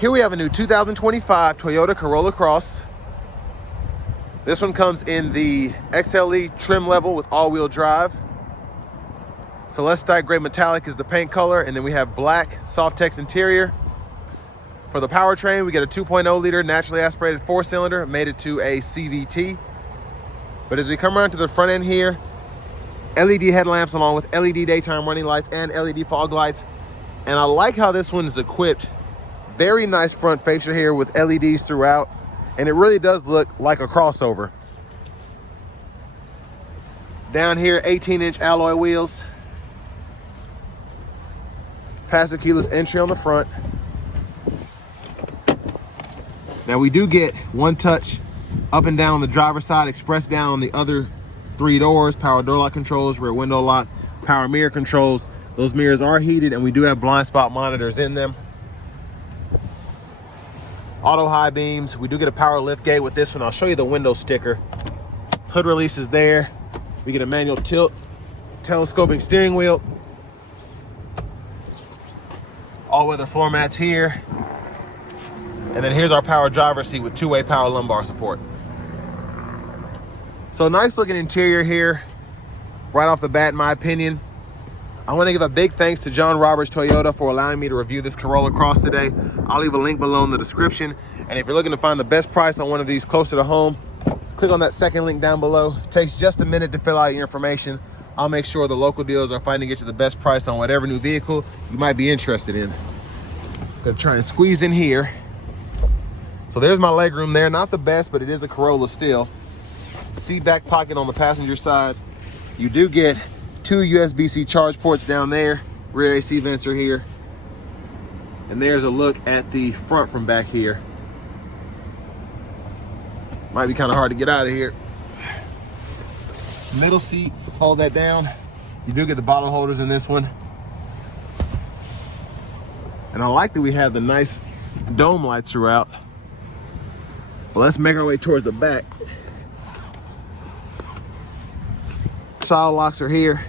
Here we have a new 2025 Toyota Corolla Cross. This one comes in the XLE trim level with all-wheel drive. Celestite gray metallic is the paint color, and then we have black Softex interior. For the powertrain, we get a 2.0 liter naturally aspirated 4-cylinder, made it to a CVT. But as we come around to the front end here, LED headlamps along with LED daytime running lights and LED fog lights. And I like how this one is equipped. Very nice front fascia here with LEDs throughout, and it really does look like a crossover. Down here, 18-inch alloy wheels. Passive keyless entry on the front. Now we do get one touch up and down on the driver's side, express down on the other 3 doors, power door lock controls, rear window lock, power mirror controls. Those mirrors are heated, and we do have blind spot monitors in them. Auto high beams. We do get a power lift gate with this one. I'll show you the window sticker. Hood release is there. We get a manual tilt, telescoping steering wheel. All-weather floor mats here. And then here's our power driver's seat with 2-way power lumbar support. So nice looking interior here, right off the bat in my opinion. I want to give a big thanks to John Roberts Toyota for allowing me to review this Corolla Cross today. I'll leave a link below in the description. And if you're looking to find the best price on one of these closer to home, click on that second link down below. It takes just a minute to fill out your information. I'll make sure the local dealers are fighting to get you the best price on whatever new vehicle you might be interested in. Gonna try and squeeze in here. So there's my legroom there. Not the best, but it is a Corolla still. Seat back pocket on the passenger side. You do get 2 USB-C charge ports down there. Rear AC vents are here. And there's a look at the front from back here. Might be kind of hard to get out of here. Middle seat, hold that down. You do get the bottle holders in this one. And I like that we have the nice dome lights throughout. Well, let's make our way towards the back. Child locks are here.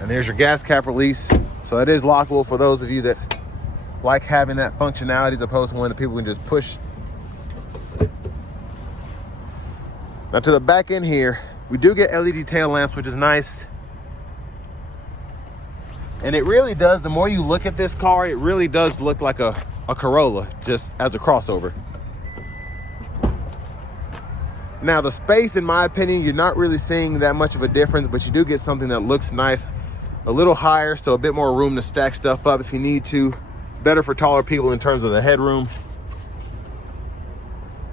And there's your gas cap release. So it is lockable for those of you that like having that functionality as opposed to when the people can just push. Now to the back end here, we do get LED tail lamps, which is nice. And it really does, the more you look at this car, it really does look like a Corolla, just as a crossover. Now the space, in my opinion, you're not really seeing that much of a difference, but you do get something that looks nice, a little higher, so a bit more room to stack stuff up if you need to. Better for taller people in terms of the headroom.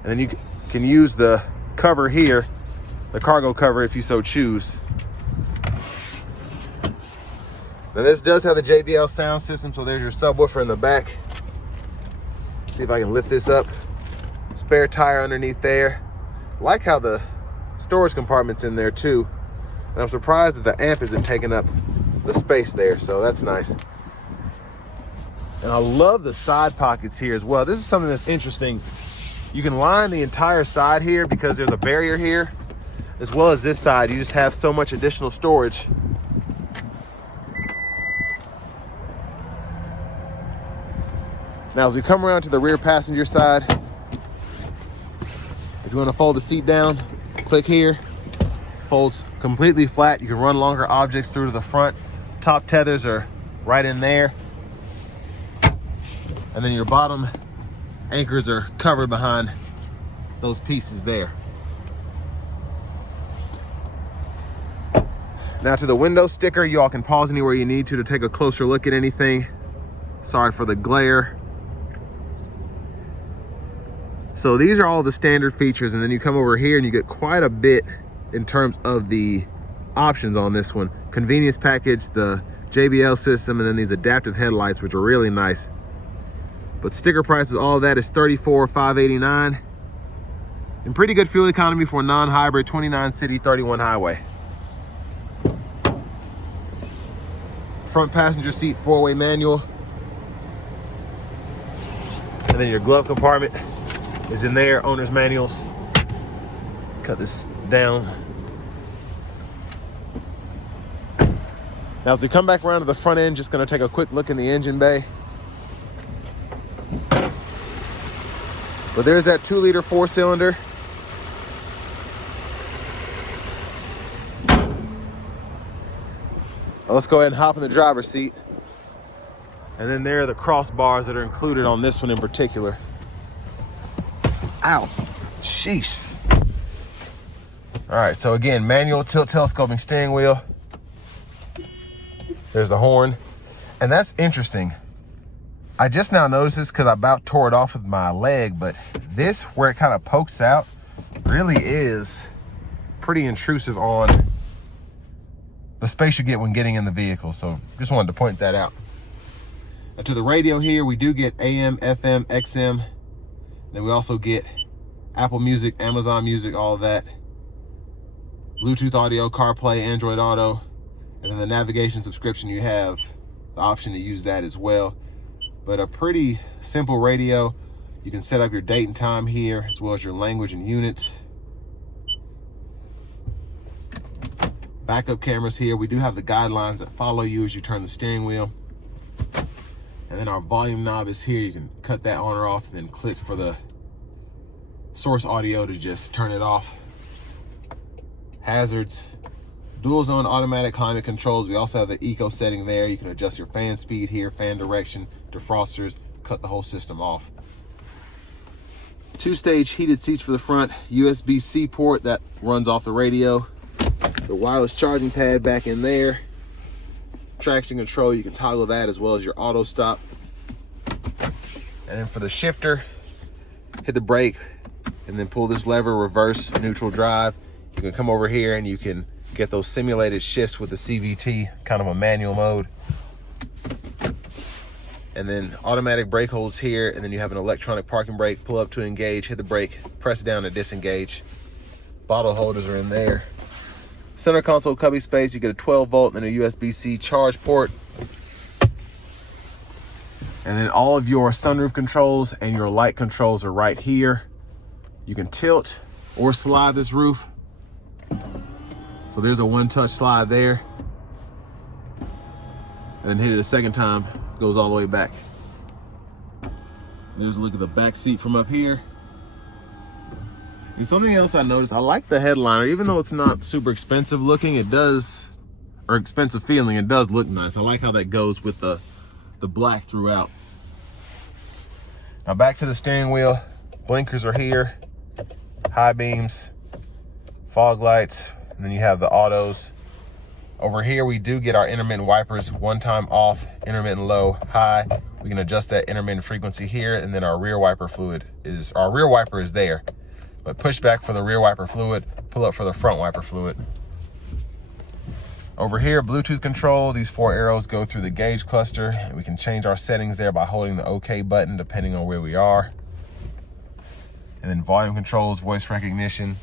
And then you can use the cover here, the cargo cover, if you so choose. Now this does have the JBL sound system, so there's your subwoofer in the back. See if I can lift this up. Spare tire underneath there. Like how the storage compartment's in there too. And I'm surprised that the amp isn't taking up the space there, so that's nice. And I love the side pockets here as well. This is something that's interesting. You can line the entire side here because there's a barrier here, as well as this side. You just have so much additional storage. Now, as we come around to the rear passenger side, if you want to fold the seat down, click here. Folds completely flat. You can run longer objects through to the front. Top tethers are right in there. And then your bottom anchors are covered behind those pieces there. Now to the window sticker, you all can pause anywhere you need to take a closer look at anything. Sorry for the glare. So these are all the standard features, and then you come over here and you get quite a bit in terms of the options on this one. Convenience package, the JBL system, and then these adaptive headlights, which are really nice. But sticker price with all of that is $34,589. And pretty good fuel economy for a non-hybrid 29 city, 31 highway. Front passenger seat, 4-way manual. And then your glove compartment is in there, owner's manuals. Cut this down. Now, as we come back around to the front end, just gonna take a quick look in the engine bay. But there's that 2-liter 4-cylinder. Let's go ahead and hop in the driver's seat. And then there are the crossbars that are included on this one in particular. Ow, sheesh. All right, so again, manual tilt telescoping steering wheel. There's the horn. And that's interesting. I just now noticed this because I about tore it off with my leg, but this, where it kind of pokes out, really is pretty intrusive on the space you get when getting in the vehicle. So just wanted to point that out. And to the radio here, we do get AM, FM, XM. Then we also get Apple Music, Amazon Music, all of that. Bluetooth audio, CarPlay, Android Auto. And then the navigation subscription, you have the option to use that as well. But a pretty simple radio. You can set up your date and time here, as well as your language and units. Backup cameras here. We do have the guidelines that follow you as you turn the steering wheel. And then our volume knob is here. You can cut that on or off, and then click for the source audio to just turn it off. Hazards. Dual zone automatic climate controls. We also have the eco setting there. You can adjust your fan speed here, fan direction, defrosters, cut the whole system off. 2-stage heated seats for the front, USB-C port that runs off the radio. The wireless charging pad back in there. Traction control, you can toggle that as well as your auto stop. And then for the shifter, hit the brake and then pull this lever, reverse, neutral drive. You can come over here and you can get those simulated shifts with the CVT, kind of a manual mode. And then automatic brake holds here, and then you have an electronic parking brake. Pull up to engage, hit the brake, press down to disengage. Bottle holders are in there. Center console cubby space, you get a 12-volt and a USB-C charge port. And then all of your sunroof controls and your light controls are right here. You can tilt or slide this roof. So there's a one-touch slide there. And then hit it a second time, goes all the way back. There's a look at the back seat from up here. And something else I noticed, I like the headliner. Even though it's not super expensive looking, it does, or expensive feeling, it does look nice. I like how that goes with the black throughout. Now back to the steering wheel. Blinkers are here, high beams, fog lights, and then you have the autos. Over here, we do get our intermittent wipers, one time off, intermittent low, high. We can adjust that intermittent frequency here, and then our rear wiper is there. But push back for the rear wiper fluid, pull up for the front wiper fluid. Over here, Bluetooth control. These 4 arrows go through the gauge cluster, and we can change our settings there by holding the OK button depending on where we are. And then volume controls, voice recognition,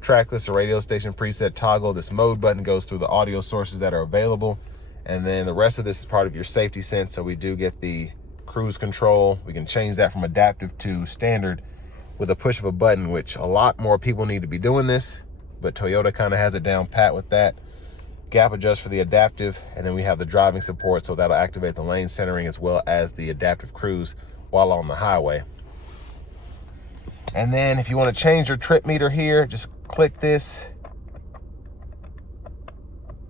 track list, a radio station preset toggle. This mode button goes through the audio sources that are available. And then the rest of this is part of your safety sense. So we do get the cruise control. We can change that from adaptive to standard with a push of a button, which a lot more people need to be doing this, but Toyota kind of has it down pat with that. Gap adjust for the adaptive, and then we have the driving support, so that'll activate the lane centering as well as the adaptive cruise while on the highway. And then if you want to change your trip meter here, just click this.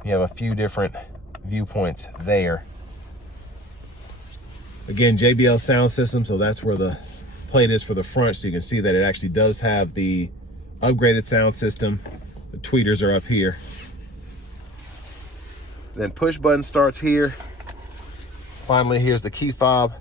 You have a few different viewpoints there. Again, JBL sound system, so that's where the plate is for the front, so you can see that it actually does have the upgraded sound system. The tweeters are up here. Then push button starts here. Finally, here's the key fob.